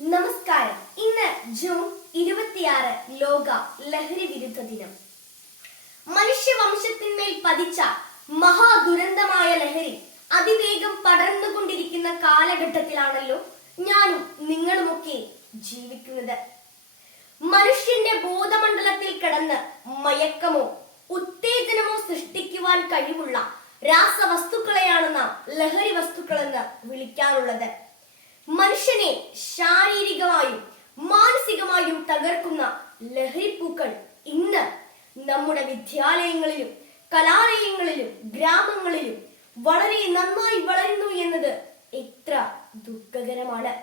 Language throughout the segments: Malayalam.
നമസ്കാരം. ഇന്ന് ജൂൺ ഇരുപത്തിയാറ് ലോക ലഹരി വിരുദ്ധ ദിനം. മനുഷ്യവംശത്തിന്മേൽ പതിച്ച മഹാദുരന്തമായ ലഹരി അതിവേഗം പടർന്നുകൊണ്ടിരിക്കുന്ന കാലഘട്ടത്തിലാണല്ലോ ഞാനും നിങ്ങളുമൊക്കെ ജീവിക്കുന്നത്. മനുഷ്യന്റെ ബോധമണ്ഡലത്തിൽ കിടന്ന് മയക്കമോ ഉത്തേജനമോ സൃഷ്ടിക്കുവാൻ കഴിവുള്ള രാസവസ്തുക്കളെയാണ് നാം ലഹരി വസ്തുക്കളെന്ന് വിളിക്കാറുള്ളത്. മനുഷ്യനെ ശാരീരികമായും മാനസികമായും തകർക്കുന്ന ലഹരിപ്പൂക്കൾ ഇന്ന് നമ്മുടെ വിദ്യാലയങ്ങളിലും കലാലയങ്ങളിലും ഗ്രാമങ്ങളിലും വളരെ നന്നായി വളരുന്നു എന്നത് എത്ര ദുഃഖകരമാണ്.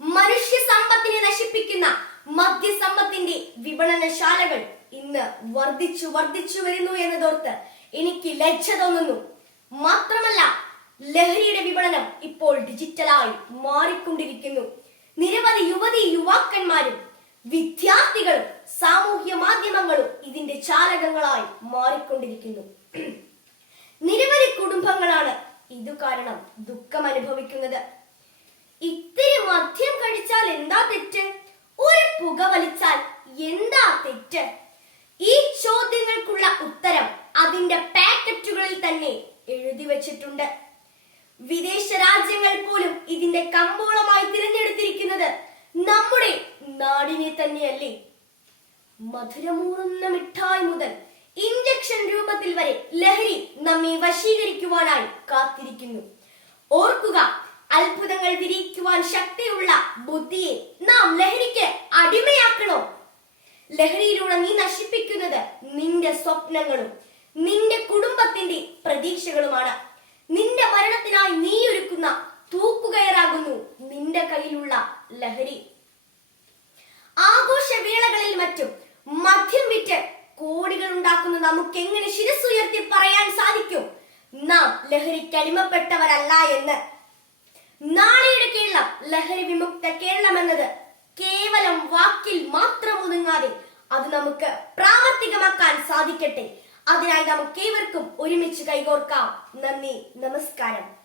മനുഷ്യ സമ്പത്തിനെ നശിപ്പിക്കുന്ന മദ്യസമ്പത്തിന്റെ വിപണനശാലകൾ ഇന്ന് വർദ്ധിച്ചു വർദ്ധിച്ചു വരുന്നു എന്നതോർത്ത് എനിക്ക് ലജ്ജ തോന്നുന്നു. ലഹരിയുടെ വിപണനം ഇപ്പോൾ ഡിജിറ്റലായി മാറിക്കൊണ്ടിരിക്കുന്നു. നിരവധി യുവതി യുവാക്കന്മാരും വിദ്യാർത്ഥികളും സാമൂഹ്യ മാധ്യമങ്ങളും ഇതിന്റെ ചാലകങ്ങളായി മാറിക്കൊണ്ടിരിക്കുന്നു. നിരവധി കുടുംബങ്ങളാണ് ഇതു കാരണം ദുഃഖം അനുഭവിക്കുന്നത്. ഇത്തിരി മദ്യം കഴിച്ചാൽ എന്താ തെറ്റ്? ഒരു പുക വലിച്ചാൽ എന്താ തെറ്റ്? ഈ ചോദ്യങ്ങൾക്കുള്ള ഉത്തരം ഇതിന്റെ കമ്പോളമായി തിരഞ്ഞെടുത്തിരിക്കുന്നത് നമ്മുടെ നാടിനെ തന്നെയല്ലേ? മധുരമൂറുന്ന മിഠായി മുതൽ ഇഞ്ചക്ഷൻ രൂപത്തിൽ വരെ ലഹരി നമ്മെ വശീകരിക്കുവാനായി കാത്തിരിക്കുന്നു. ഓർക്കുക അത്ഭുതങ്ങൾ വിരിയിക്കുവാൻ ശക്തിയുള്ള ബുദ്ധിയെ നാം ലഹരിക്ക് അടിമയാക്കണോ? ലഹരിയിലൂടെ നീ നശിപ്പിക്കുന്നത് നിന്റെ സ്വപ്നങ്ങളും നിന്റെ കുടുംബത്തിന്റെ പ്രതീക്ഷകളുമാണ്. നിന്റെ മരണത്തിനായി നീ ഒരുക്കുന്ന തൂക്കുകയറാകുന്നു നിന്റെ കയ്യിലുള്ള ലഹരി. ആഘോഷവേളകളിൽ മറ്റും മദ്യം വിറ്റ് കോടികൾ ഉണ്ടാക്കുന്ന നമുക്ക് എങ്ങനെ ശിരസുയർത്തി പറയാൻ സാധിക്കും? നാം ലഹരിക്ക് അടിമപ്പെട്ടവരല്ല എന്ന്. നാളെയുടെ കേരളം ലഹരി വിമുക്ത കേരളം എന്നത് കേവലം വാക്കിൽ മാത്രം ഒതുങ്ങാതെ അത് നമുക്ക് പ്രാവർത്തികമാക്കാൻ സാധിക്കട്ടെ. അതിനായി നമുക്ക് ഏവർക്കും ഒരുമിച്ച് കൈകോർക്കാം. നന്ദി നമസ്കാരം.